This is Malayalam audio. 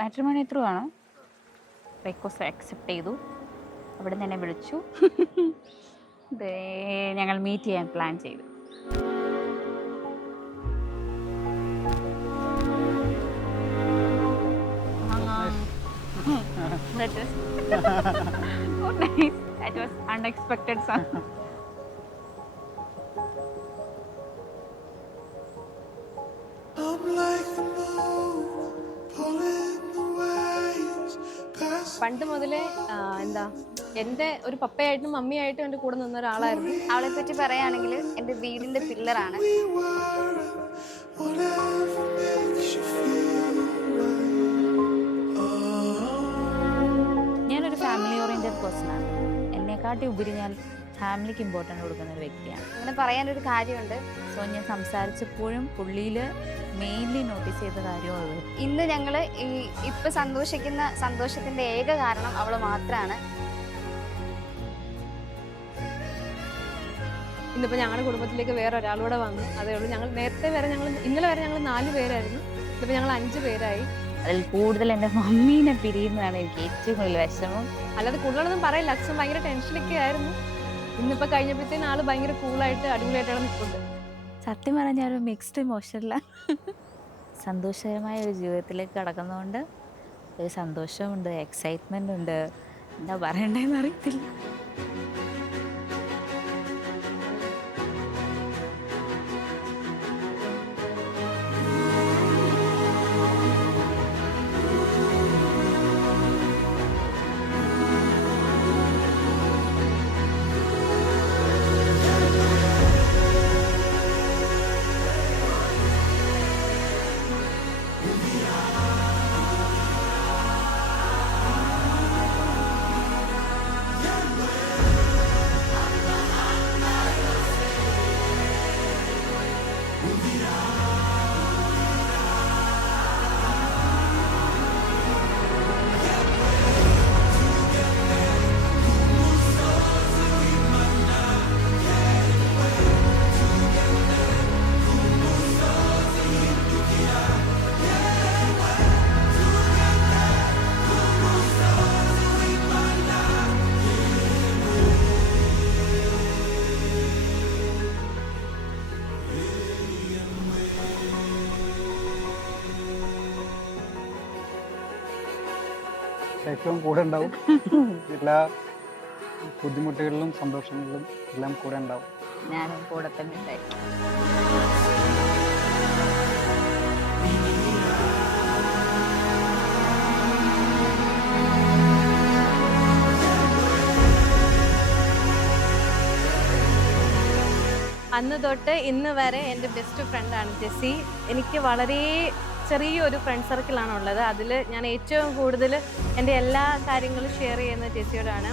മാട്രിമോണി ത്രൂ ആണ്. റിക്വസ്റ്റ് അക്സെപ്റ്റ് ചെയ്തു. അവിടെ നിന്ന് എന്നെ വിളിച്ചു. ഞങ്ങൾ മീറ്റ് ചെയ്യാൻ പ്ലാൻ ചെയ്തു. That was so nice. That was unexpected, son. I'm like the moon, pulling the waves past പണ്ട് മുതലേ എന്താ എൻ്റെ ഒരു പപ്പയായിട്ടും മമ്മിയായിട്ടും എൻ്റെ കൂടെ നിന്ന ഒരാളായിരുന്നു. അവളെ പറ്റി പറയുകയാണെങ്കിൽ എൻ്റെ വീടിൻ്റെ പില്ലറാണ്. we were. Whatever makes you feel right. ഞാനൊരു ഫാമിലി ഓറിയൻറ്റഡ് പേഴ്സണാണ്. എന്നെക്കാട്ടി ഉപരി ഞാൻ ഫാമിലിക്ക് ഇമ്പോർട്ടൻ്റ് കൊടുക്കുന്ന ഒരു വ്യക്തിയാണ്. അങ്ങനെ പറയാനൊരു കാര്യമുണ്ട്. സോ ഞാൻ സംസാരിച്ചപ്പോഴും പുള്ളിയിൽ മെയിൻലി നോട്ടീസ് ചെയ്ത കാര്യമുള്ളൂ. ഇന്ന് ഞങ്ങൾ ഇപ്പം സന്തോഷിക്കുന്ന സന്തോഷത്തിൻ്റെ ഏക കാരണം അവൾ മാത്രമാണ്. ഇന്നിപ്പോൾ ഞങ്ങളുടെ കുടുംബത്തിലേക്ക് വേറെ ഒരാളൂടെ വന്നു. അതേ ഉള്ളൂ. ഞങ്ങൾ ഇന്നലെ വരെ ഞങ്ങൾ 4 പേരായിരുന്നു. ഇതിപ്പോൾ ഞങ്ങൾ 5 പേരായി. അതിൽ കൂടുതൽ എൻ്റെ മമ്മീനെ പിരിയുന്നതാണ് എനിക്ക് ഏറ്റവും കൂടുതൽ വിഷമം. അല്ലാതെ കൂടുതലൊന്നും പറയില്ല. അച്ഛൻ ഭയങ്കര ടെൻഷനൊക്കെ ആയിരുന്നു. ഇന്നിപ്പോൾ കഴിഞ്ഞപ്പോഴത്തേനും ആൾ ഭയങ്കര കൂളായിട്ട് അടിപൊളിയായിട്ടാണ് നിൽക്കുന്നത്. സത്യം പറഞ്ഞാൽ ഒരു മിക്സ്ഡ് ഇമോഷനിലാണ്. സന്തോഷകരമായ ഒരു ജീവിതത്തിലേക്ക് കടക്കുന്നതുകൊണ്ട് ഒരു സന്തോഷമുണ്ട്, എക്സൈറ്റ്മെൻ്റ് ഉണ്ട്. എന്താ പറയണ്ടതെന്ന് അറിയത്തില്ല. ഏറ്റവും കൂടെ ഉണ്ടാവും. എല്ലാ ബുദ്ധിമുട്ടുകളിലും സന്തോഷങ്ങളിലും എല്ലാം കൂടെ ഉണ്ടാവും. ഞാനും കൂടെ തന്നെ ഉണ്ടായിരുന്നു. അന്ന് തൊട്ട് ഇന്ന് വരെ എൻ്റെ ബെസ്റ്റ് ഫ്രണ്ടാണ് ജെസ്സി. എനിക്ക് വളരെ ചെറിയൊരു ഫ്രണ്ട് സർക്കിളാണ് ഉള്ളത്. അതിൽ ഞാൻ ഏറ്റവും കൂടുതൽ എൻ്റെ എല്ലാ കാര്യങ്ങളും ഷെയർ ചെയ്യുന്നത് ജെസ്സിയോടാണ്.